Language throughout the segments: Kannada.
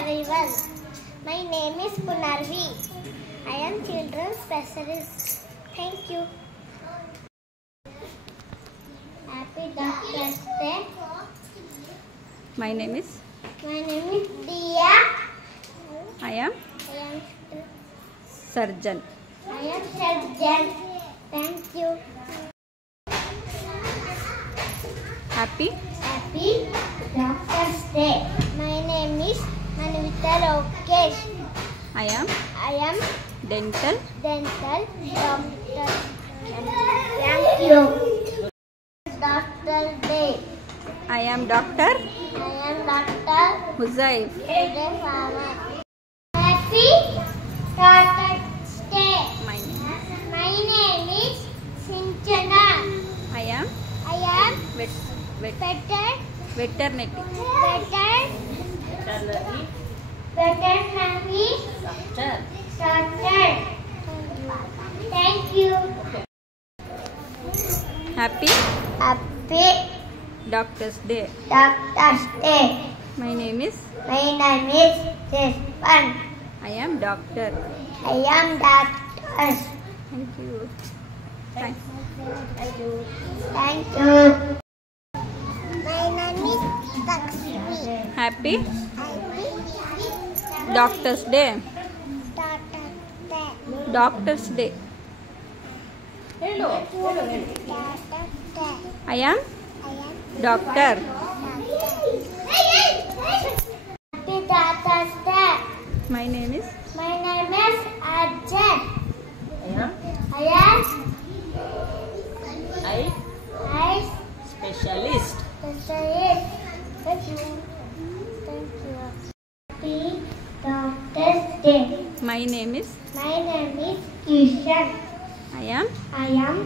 everyone. My name is Punarvi. I am children's specialist. Thank you. Happy Doctor's Day. My name is Dia. I am surgeon. I am surgeon. Thank you. Happy Doctor's Day. My name is Manvita Lokesh. I am I am dental dental doctor. Thank you. Doctor Day. I am Dr. I am Doctor Huzaif. Uday Farmer. Happy Doctor's Day. My My name is Sinchana. I am I am veterinary. veterinary doctor. Thank you. Happy Doctor's Day. Doctor's Day. My name is Jespan. I am doctor. I am doctor. Thank you. Thanks. Thank you. My name is Lakshmi. Happy Doctor's Day. Doctor's Day. I am doctor. Happy Doctor's Day. My name is Arjun. I specialist. specialist. Thank you. Happy Doctor's Day. My name is Kishan. I am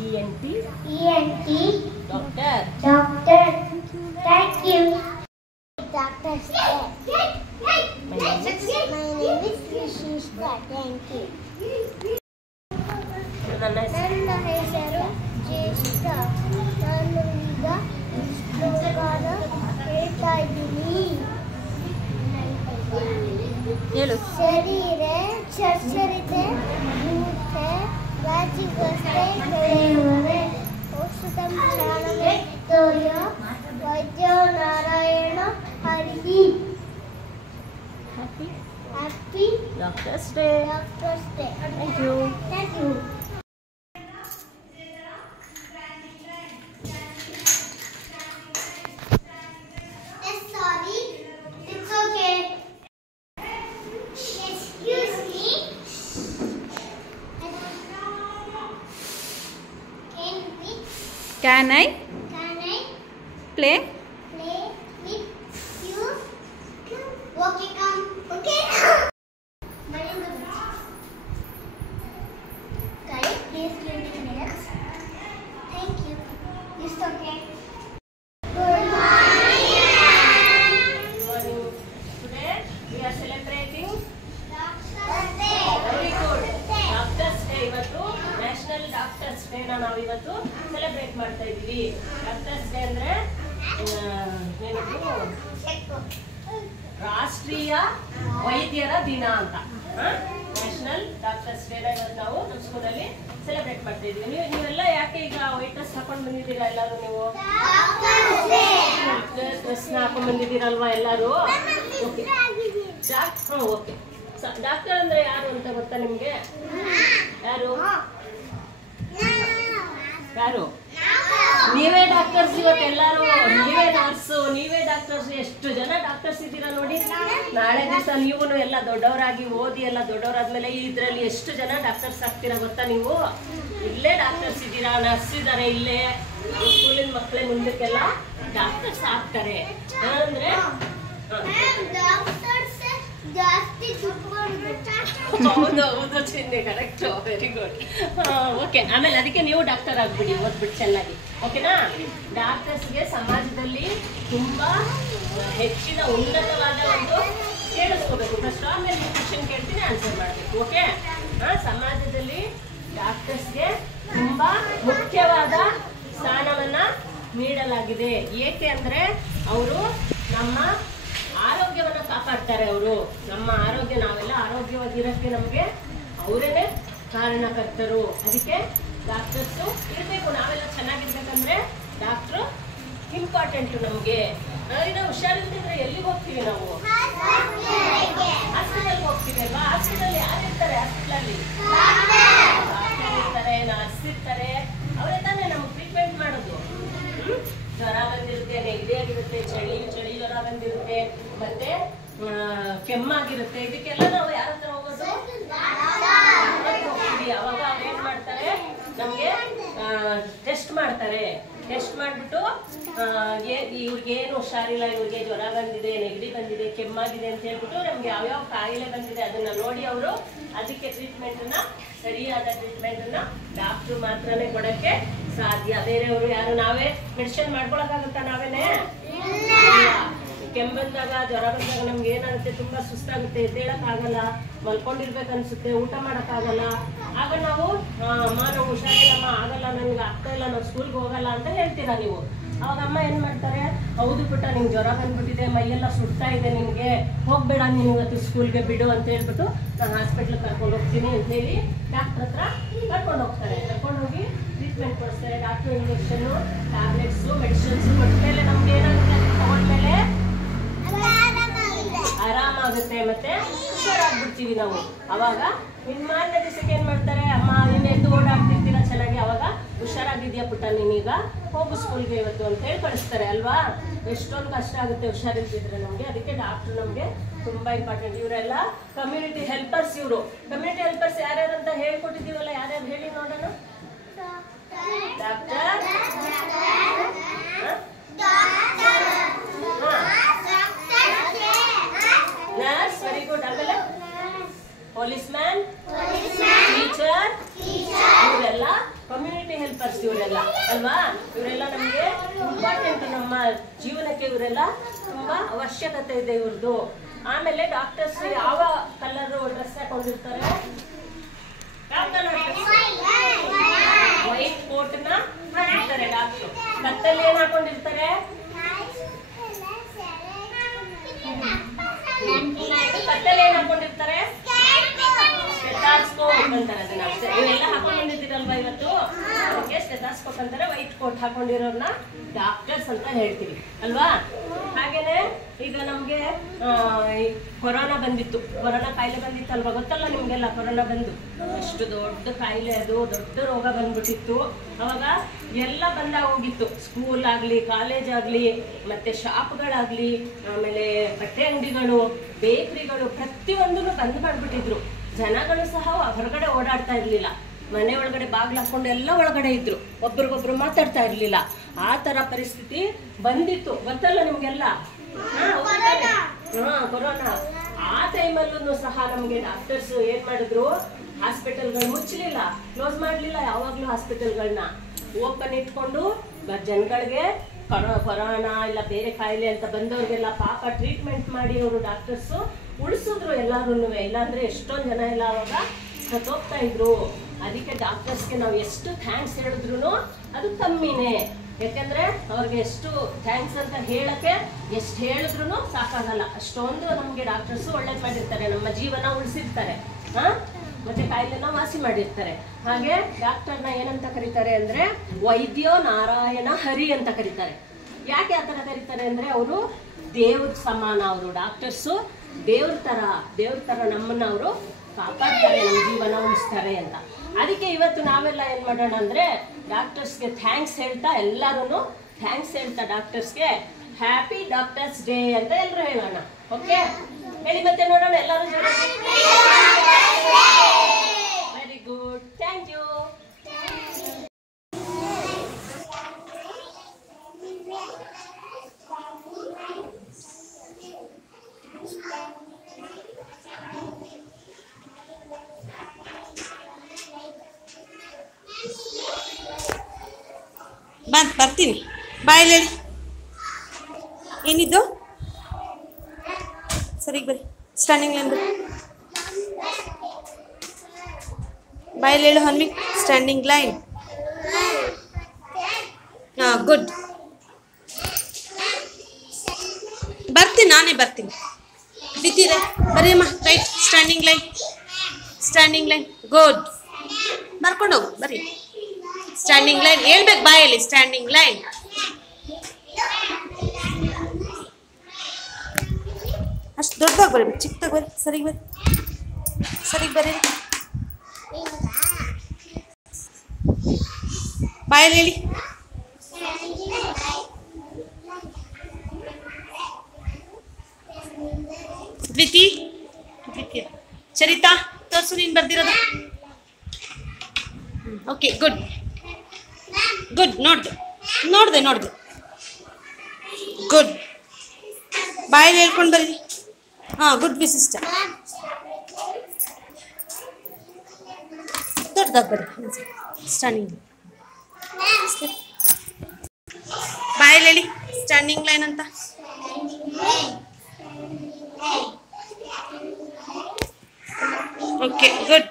ENT doctor. doctor. Thank you. Doctor's Day. My name is Vishishka. Thank you. ನನ್ನ ಹೆಸರು ಜ್ಯೇಷ್ಠ. ನಾನು ಈಗ ಶ್ಲೋಕನ ಹೇಳ್ತಾ ಇದ್ದೀನಿ. ಹೇಳು. ಶರೀರ ಚರ್ಚರಿತೆ ಮೂರ್ತೆ ರಾಜಿಗಸ್ತೆ ಕೇಳುವರೆ ಔಷಧಂ ಚಾಣಮೆ ತೋಯ ವೈದ್ಯೋ Narayana Hari. Happy Doctor's Day. Doctor's Day. Thank you. Thank you. Sorry, it's okay. Excuse me. Can I Can I play? play with you? Okay, come. Okay. Can you please give me minutes? Thank you. It's okay. Good morning. Today we are celebrating Doctor's Day. very good Doctor's Day. ಇವತ್ತು ನ್ಯಾಷನಲ್ ಡಾಕ್ಟರ್ಸ್ ಡೇನ ನಾವು ಇವತ್ತು ಸೆಲೆಬ್ರೇಟ್ ಮಾಡ್ತಾ ಇದೀವಿ. ಡಾಕ್ಟರ್ಸ್ ಡೇ ಅಂದ್ರೆ ರಾಷ್ಟ್ರೀಯ ವೈದ್ಯರ ದಿನ ಅಂತ. ನ್ಯಾಷನಲ್ ಡಾಕ್ಟರ್ಸ್ ಡೇನ ಇವತ್ತು ನಾವು ನಮ್ಮ ಸ್ಕೂಲಲ್ಲಿ ಸೆಲೆಬ್ರೇಟ್ ಮಾಡ್ತಾ ಇದೀವಿ. ನೀವೆಲ್ಲ ಯಾಕೆ ಈಗ ವೈಟ್ ಡ್ರೆಸ್ ಹಾಕೊಂಡು ಬಂದಿದ್ದೀರಾ ಎಲ್ಲರೂ? ನೀವು ಡ್ರೆಸ್ ಹಾಕೊಂಡು ಬಂದಿದ್ದೀರಲ್ವಾ ಎಲ್ಲರೂ? ಓಕೆ. ಓಕೆ. ಡಾಕ್ಟರ್ ಅಂದ್ರೆ ಯಾರು ಅಂತ ಗೊತ್ತಾ ನಿಮ್ಗೆ? ಯಾರು? ನೀವೇ ಡಾಕ್ಟರ್ಸ್ ಇವತ್ತು ಎಲ್ಲರೂ. ನೀವೇ ನರ್ಸು, ನೀವೇ ಡಾಕ್ಟರ್ಸ್. ಎಷ್ಟು ಜನ ಡಾಕ್ಟರ್ಸ್ ಇದ್ದೀರಾ ನೋಡಿ. ನಾಳೆ ದಿವಸ ನೀವು ಎಲ್ಲ ದೊಡ್ಡವರಾಗಿ ಓದಿ ಎಲ್ಲ ದೊಡ್ಡವರಾದ್ಮೇಲೆ ಇದ್ರಲ್ಲಿ ಎಷ್ಟು ಜನ ಡಾಕ್ಟರ್ಸ್ ಆಗ್ತೀರಾ ಗೊತ್ತಾ ನೀವು? ಇಲ್ಲೇ ಡಾಕ್ಟರ್ಸ್ ಇದ್ದೀರಾ, ನರ್ಸ್ ಇದ್ದಾರೆ ಇಲ್ಲೇ. ಸ್ಕೂಲಿನ ಮಕ್ಕಳೇ ಮುಂದಕ್ಕೆಲ್ಲ ಡಾಕ್ಟರ್ಸ್ ಆಗ್ತಾರೆ ಅಂದ್ರೆ ಹೌದು ಚಿನ್ನೆ, ಕರೆಕ್ಟ್, ವೆರಿ ಗುಡ್. ಓಕೆ. ಆಮೇಲೆ ಅದಕ್ಕೆ ನೀವು ಡಾಕ್ಟರ್ ಆಗ್ಬಿಡಿ, ಓದ್ಬಿಟ್ಟು ಚೆನ್ನಾಗಿ. ಓಕೆನಾ? ಡಾಕ್ಟರ್ಸ್ಗೆ ಸಮಾಜದಲ್ಲಿ ತುಂಬಾ ಹೆಚ್ಚಿನ ಉನ್ನತವಾದ ಒಂದು ಕೇಳಿಸ್ಕೋಬೇಕು ಫಸ್ಟ್. ಆಮೇಲೆ ಕ್ವಶನ್ ಕೇಳ್ತೀನಿ, ಆನ್ಸರ್ ಮಾಡಬೇಕು. ಓಕೆ? ಸಮಾಜದಲ್ಲಿ ಡಾಕ್ಟರ್ಸ್ಗೆ ತುಂಬಾ ಮುಖ್ಯವಾದ ಸ್ಥಾನವನ್ನ ನೀಡಲಾಗಿದೆ. ಏಕೆ ಅಂದ್ರೆ ಅವರು ನಮ್ಮ ಆರೋಗ್ಯವನ್ನ ಕಾಪಾಡ ಕಾಪಾಡ್ತಾರೆ ಅವರು. ನಮ್ಮ ಆರೋಗ್ಯ, ನಾವೆಲ್ಲ ಆರೋಗ್ಯವಾಗಿರೋಕ್ಕೆ ನಮಗೆ ಅವರೇನೆ ಕಾರಣಕರ್ತರು. ಅದಕ್ಕೆ ಡಾಕ್ಟರ್ಸು ಇರಬೇಕು. ನಾವೆಲ್ಲ ಚೆನ್ನಾಗಿರ್ಬೇಕಂದ್ರೆ ಡಾಕ್ಟ್ರು ಇಂಪಾರ್ಟೆಂಟು ನಮಗೆ. ನಾವು ಹುಷಾರಿಲ್ದಿದ್ರೆ ಎಲ್ಲಿಗೆ ಹೋಗ್ತೀವಿ? ನಾವು ಹಾಸ್ಪಿಟಲ್ಗೆ ಹೋಗ್ತೀವಿ ಅಲ್ವಾ? ಹಾಸ್ಪಿಟಲ್ ಯಾರು ಇರ್ತಾರೆ? ಹಾಸ್ಪಿಟಲಲ್ಲಿ ಡಾಕ್ಟರ್ ಇರ್ತಾರೆ, ನರ್ಸ್ ಇರ್ತಾರೆ. ಅವರೇ ತಾನೇ ನಮ್ಗೆ ಟ್ರೀಟ್ಮೆಂಟ್ ಮಾಡೋದು. ಜ್ವರ ಬಂದಿರುತ್ತೆ, ನೆಗಡಿ ಆಗಿರುತ್ತೆ, ಚಳಿ ಜ್ವರ ಬಂದಿರುತ್ತೆ, ಮತ್ತೆ ಕೆಮ್ಮಾಗಿರುತ್ತೆ. ಇದಕ್ಕೆಲ್ಲ ನಾವು ಯಾರ ಹತ್ರ ಹೋಗೋದು? ಹೋಗ್ತೀವಿ. ಅವಾಗ ಅವ್ರು ಏನ್ ಮಾಡ್ತಾರೆ? ನಮ್ಗೆ ಟೆಸ್ಟ್ ಮಾಡ್ತಾರೆ. ಟೆಸ್ಟ್ ಮಾಡ್ಬಿಟ್ಟು ಇವ್ರಿಗೇನು ಹುಷಾರಿಲ್ಲ, ಇವ್ರಿಗೆ ಜ್ವರ ಬಂದಿದೆ, ನೆಗಡಿ ಬಂದಿದೆ, ಕೆಮ್ಮಾಗಿದೆ ಅಂತ ಹೇಳ್ಬಿಟ್ಟು ನಮ್ಗೆ ಯಾವ್ಯಾವ ಕಾಯಿಲೆ ಬಂದಿದೆ ಅದನ್ನ ನೋಡಿ ಅವರು ಅದಕ್ಕೆ ಟ್ರೀಟ್ಮೆಂಟನ್ನ, ಸರಿಯಾದ ಟ್ರೀಟ್ಮೆಂಟನ್ನ ಡಾಕ್ಟ್ರು ಮಾತ್ರನೇ ಕೊಡಕ್ಕೆ ಸಾಧ್ಯ. ಬೇರೆಯವರು ಯಾರು? ನಾವೇ ಮೆಡಿಸಿನ್ ಮಾಡ್ಕೊಳಕ್ಕಾಗುತ್ತಾ? ನಾವೇನೆ ಕೆಮ್ಮು ಬಂದಾಗ, ಜ್ವರ ಬಂದಾಗ ನಮ್ಗೆ ಏನಾಗುತ್ತೆ? ತುಂಬಾ ಸುಸ್ತಾಗುತ್ತೆ, ಎದ್ದೇಳಕ್ಕಾಗಲ್ಲ, ಮಲ್ಕೊಂಡಿರ್ಬೇಕನ್ಸುತ್ತೆ, ಊಟ ಮಾಡೋಕ್ಕಾಗಲ್ಲ. ಆಗ ನಾವು ಅಮ್ಮ ನಾವು ಹುಷಾರಿಲ್ಲಮ್ಮ, ಆಗಲ್ಲ, ನನಗೆ ಆಗ್ತಾ ಇಲ್ಲ, ನಾವು ಸ್ಕೂಲ್ಗೆ ಹೋಗಲ್ಲ ಅಂತ ಹೇಳ್ತೀರಾ ನೀವು. ಅವಾಗ ಅಮ್ಮ ಏನ್ ಮಾಡ್ತಾರೆ? ಹೌದು ಪುಟ್ಟ, ನಿಂಗೆ ಜ್ವರ ಬಂದ್ಬಿಟ್ಟಿದೆ, ಮೈಯೆಲ್ಲ ಸುಡ್ತಾ ಇದೆ, ನಿನಗೆ ಹೋಗ್ಬೇಡ, ನೀನು ಇವತ್ತು ಸ್ಕೂಲ್ಗೆ ಬಿಡು ಅಂತ ಹೇಳ್ಬಿಟ್ಟು ನಾನು ಹಾಸ್ಪಿಟ್ಲಿಗೆ ಕರ್ಕೊಂಡು ಹೋಗ್ತೀನಿ ಅಂತ ಹೇಳಿ ಡಾಕ್ಟರ್ ಹತ್ರ ಕರ್ಕೊಂಡು ಹೋಗ್ತಾರೆ. ಕರ್ಕೊಂಡು ಹೋಗಿ ಟ್ರೀಟ್ಮೆಂಟ್ ಕೊಡಿಸ್ತಾರೆ. ಡಾಕ್ಟರ್ ಇಂಜೆಕ್ಷನ್ನು, ಟ್ಯಾಬ್ಲೆಟ್ಸು, ಮೆಡಿಸಿನ್ಸು ಕೊಟ್ಮೇಲೆ ನಮ್ಗೆ ಏನಾಗುತ್ತೆ? ತಗೊಂಡ್ಮೇಲೆ ಆರಾಮಾಗುತ್ತೆ, ಮತ್ತೆ ಹುಷಾರಾಗ್ಬಿಡ್ತೀವಿ ನಾವು. ಅವಾಗ ಇನ್ ಮಾರನೇ ದಿವಸಕ್ಕೆ ಏನ್ ಮಾಡ್ತಾರೆ? ಅಮ್ಮ ನೀನು ಎದ್ದು ಓಡಾಡ್ತಿರ್ತೀರಾ ಚೆನ್ನಾಗಿ, ಅವಾಗ ಹುಷಾರಾಗಿದ್ಯಾ ಪುಟ್ಟ, ನೀನೀಗ ಹೋಗು ಸ್ಕೂಲ್ಗೆ ಇವತ್ತು ಅಂತ ಹೇಳಿ ಕಳಿಸ್ತಾರೆ ಅಲ್ವಾ? ಎಷ್ಟೊಂದು ಕಷ್ಟ ಆಗುತ್ತೆ ಹುಷಾರಿಲ್ದಿದ್ರೆ ನಮ್ಗೆ. ಅದಕ್ಕೆ ಡಾಕ್ಟರ್ ನಮ್ಗೆ ತುಂಬಾ ಇಂಪಾರ್ಟೆಂಟ್. ಇವರೆಲ್ಲ ಕಮ್ಯುನಿಟಿ ಹೆಲ್ಪರ್ಸ್. ಇವರು ಕಮ್ಯುನಿಟಿ ಹೆಲ್ಪರ್ಸ್ ಯಾರ್ಯಾರು ಅಂತ ಹೇಳ್ಕೊಟ್ಟಿದ್ದೀವಲ್ಲ, ಯಾರ್ಯಾರು ಹೇಳಿ ನೋಡೋಣ? Doctor, nurse, very good. ಆಮೇಲೆ ಪೊಲೀಸ್ ಮ್ಯಾನ್, ಟೀಚರ್, ಇವರೆಲ್ಲ ಕಮ್ಯುನಿಟಿ ಹೆಲ್ಪರ್ಸ್. ಇವರೆಲ್ಲ ಅಲ್ವಾ? ಇವರೆಲ್ಲ ನಮ್ಗೆ ಇಂಪಾರ್ಟೆಂಟ್, ನಮ್ಮ ಜೀವನಕ್ಕೆ ಇವರೆಲ್ಲ ತುಂಬಾ ಅವಶ್ಯಕತೆ ಇದೆ ಇವ್ರದ್ದು. ಆಮೇಲೆ ಡಾಕ್ಟರ್ಸ್ ಯಾವ ಕಲರ್ ಡ್ರೆಸ್ ಹಾಕೊಂಡಿರ್ತಾರೆ? ಯಾವ ಕಲರ್ ಡ್ರೆಸ್? ವೈಟ್ ಕೋಟ್ ನ ಹಾಕಿರ್ತಾರೆ ಡಾಕ್ಟರ್. ಕತ್ತಲ್ಲಿ ಏನ್ ಹಾಕೊಂಡಿರ್ತಾರೆ? ಕತ್ತಲ್ಲಿ ಏನ್ ಹಾಕೊಂಡಿರ್ತಾರೆ? ಸ್ಟೆಥಾಸ್ಕೋಪ್ ಅಂತಾರೆ ಅದನ್ನ. ಇವೆಲ್ಲ ಹಾಕೊಂಡಿದ್ದೀರಲ್ವಾ ಇವತ್ತು? ಅದಕ್ಕೆ ಸ್ಟೆಥಾಸ್ಕೋಪ್ ಅಂತಾರೆ. ವೈಟ್ ಕೋಟ್ ಹಾಕೊಂಡಿರೋರ್ನ ಡಾಕ್ಟರ್ಸ್ ಅಂತ ಹೇಳ್ತೀವಿ ಅಲ್ವಾ? ಹಾಗೇನೆ ಈಗ ನಮ್ಗೆ ಕೊರೋನಾ ಬಂದಿತ್ತು, ಕೊರೋನಾ ಕಾಯಿಲೆ ಬಂದಿತ್ತು ಅಲ್ವಾ? ಗೊತ್ತಲ್ಲ ನಿಮ್ಗೆಲ್ಲ ಕೊರೋನಾ ಬಂದು ಎಷ್ಟು ದೊಡ್ಡ ಕಾಯಿಲೆ, ಅದು ದೊಡ್ಡ ರೋಗ ಬಂದ್ಬಿಟ್ಟಿತ್ತು. ಅವಾಗ ಎಲ್ಲ ಬಂದಾಗೋಗಿತ್ತು. ಸ್ಕೂಲ್ ಆಗ್ಲಿ, ಕಾಲೇಜ್ ಆಗ್ಲಿ, ಮತ್ತೆ ಶಾಪ್ಗಳಾಗ್ಲಿ, ಆಮೇಲೆ ಬಟ್ಟೆ ಅಂಗಡಿಗಳು, ಬೇಕರಿಗಳು, ಪ್ರತಿಯೊಂದೂ ಬಂದ್ ಮಾಡ್ಬಿಟ್ಟಿದ್ರು. ಜನಗಳು ಸಹ ಹೊರಗಡೆ ಓಡಾಡ್ತಾ ಇರ್ಲಿಲ್ಲ. ಮನೆ ಒಳಗಡೆ ಬಾಗ್ಲು ಹಾಕೊಂಡು ಎಲ್ಲ ಒಳಗಡೆ ಇದ್ರು, ಒಬ್ರಿಗೊಬ್ರು ಮಾತಾಡ್ತಾ ಇರ್ಲಿಲ್ಲ. ಆ ತರ ಪರಿಸ್ಥಿತಿ ಬಂದಿತ್ತು, ಗೊತ್ತಲ್ಲ ನಿಮ್ಗೆಲ್ಲ? ಕೊರೋನಾ. ಆ ಟೈಮಲ್ಲೂ ಸಹ ನಮ್ಗೆ ಡಾಕ್ಟರ್ಸ್ ಏನ್ ಮಾಡಿದ್ರು? ಹಾಸ್ಪಿಟಲ್ಗಳು ಮುಚ್ಚಲಿಲ್ಲ, ಕ್ಲೋಸ್ ಮಾಡ್ಲಿಲ್ಲ. ಯಾವಾಗ್ಲೂ ಹಾಸ್ಪಿಟಲ್ಗಳನ್ನ ಓಪನ್ ಇಟ್ಕೊಂಡು ಜನಗಳಿಗೆ ಕೊರೋನಾ ಇಲ್ಲ ಬೇರೆ ಕಾಯಿಲೆ ಅಂತ ಬಂದವ್ರಿಗೆಲ್ಲ ಪಾಪ ಟ್ರೀಟ್ಮೆಂಟ್ ಮಾಡಿ ಅವರು ಡಾಕ್ಟರ್ಸ್ ಉಳಿಸಿದ್ರು ಎಲ್ಲಾರು. ಇಲ್ಲಾಂದ್ರೆ ಎಷ್ಟೊಂದು ಜನ ಎಲ್ಲ ಅವಾಗ ಸತ್ತೋಗ್ತಾ ಇದ್ರು. ಅದಕ್ಕೆ ಡಾಕ್ಟರ್ಸ್ಗೆ ನಾವು ಎಷ್ಟು ಥ್ಯಾಂಕ್ಸ್ ಹೇಳಿದ್ರು ಅದು ಕಮ್ಮಿನೇ. ಯಾಕಂದ್ರೆ ಅವ್ರಿಗೆ ಎಷ್ಟು ಥ್ಯಾಂಕ್ಸ್ ಅಂತ ಹೇಳಕ್ಕೆ ಎಷ್ಟು ಹೇಳಿದ್ರು ಸಾಕಾಗಲ್ಲ. ಅಷ್ಟೊಂದು ನಮ್ಗೆ ಡಾಕ್ಟರ್ಸ್ ಒಳ್ಳೇದ್ ಮಾಡಿರ್ತಾರೆ, ನಮ್ಮ ಜೀವನ ಉಳಿಸಿರ್ತಾರೆ, ಮತ್ತೆ ಕಾಯಿಲೆನ ವಾಸಿ ಮಾಡಿರ್ತಾರೆ. ಹಾಗೆ ಡಾಕ್ಟರ್ನ ಏನಂತ ಕರೀತಾರೆ ಅಂದ್ರೆ ವೈದ್ಯೋ ನಾರಾಯಣ ಹರಿ ಅಂತ ಕರೀತಾರೆ. ಯಾಕೆ ಆ ತರ ಕರೀತಾರೆ ಅಂದ್ರೆ ಅವರು ದೇವ್ರ ಸಮಾನ. ಅವರು ಡಾಕ್ಟರ್ಸು ದೇವ್ರ ತರ ನಮ್ಮನ್ನ ಅವರು ಕಾಪಾಡ್ತಾರೆ, ನಮ್ಮ ಜೀವನ ಉಳಿಸ್ತಾರೆ ಅಂತ. ಅದಕ್ಕೆ ಇವತ್ತು ನಾವೆಲ್ಲ ಏನ್ ಮಾಡೋಣ ಅಂದ್ರೆ ಡಾಕ್ಟರ್ಸ್ಗೆ ಥ್ಯಾಂಕ್ಸ್ ಹೇಳ್ತಾ, ಎಲ್ಲರೂ ಥ್ಯಾಂಕ್ಸ್ ಹೇಳ್ತಾ ಡಾಕ್ಟರ್ಸ್ಗೆ ಹ್ಯಾಪಿ ಡಾಕ್ಟರ್ಸ್ ಡೇ ಅಂತ ಎಲ್ಲರೂ ಹೇಳೋಣ. ಓಕೆ, ಹೇಳಿ ಮತ್ತೆ ನೋಡೋಣ ಎಲ್ಲರೂ. Very good, thank you. ಬರ್ತೀನಿ. ಬಾಯಲ್ಲಿ ಹೇಳಿ ಏನಿದ್ದು? ಸರಿಗೆ ಬರ್ರಿ, ಸ್ಟ್ಯಾಂಡಿಂಗ್ ಲೈನ್ ಬರ್ರಿ. ಬಾಯಲ್ಲಿ ಹೇಳು ಹನ್ವಿಕ್, ಸ್ಟ್ಯಾಂಡಿಂಗ್ ಲೈನ್. ಹಾಂ, ಗುಡ್. ಬರ್ತೀನಿ, ನಾನೇ ಬರ್ತೀನಿ. ಬಿತ್ತಿದೆ ಬರೀಮ್ಮ ರೈಟ್ ಸ್ಟ್ಯಾಂಡಿಂಗ್ ಲೈನ್ ಗುಡ್ ಬರ್ಕೊಂಡು ಹೋಗು ಬರೀ ಸ್ಟ್ಯಾಂಡಿಂಗ್ ಲೈನ್ ಹೇಳ್ಬೇಕು ಬಾಯಲ್ಲಿ ಸ್ಟ್ಯಾಂಡಿಂಗ್ ಲೈನ್ ಅಷ್ಟು ದೊಡ್ಡದಾಗಿ ಬರೀ ಚಿಕ್ಕದಾಗಿ ಬರೀ ಸರಿಗೆ ಬರೀ ಬಾಯಲ್ಲಿ ಹೇಳಿ ದ್ವಿತೀಯ ಚರಿತಾ ತೋರ್ಸು ನೀನು ಬರ್ದಿರೋದು ಓಕೆ ಗುಡ್ ನೋಡ್ದೆ ಗುಡ್ ಬಾಯಲ್ಲಿ ಹೇಳ್ಕೊಂಡು ಬರ್ರಿ ಹಾಂ ಗುಡ್ ವಿಶಿಷ್ಟ ದೊಡ್ಡದಾಗಿ ಬರ್ರಿ ಸ್ಟ್ಯಾಂಡಿಂಗ್ ಬಾಯಲ್ಲಿ ಹೇಳಿ ಸ್ಟ್ಯಾಂಡಿಂಗ್ ಲೈನ್ ಅಂತ ಓಕೆ ಗುಡ್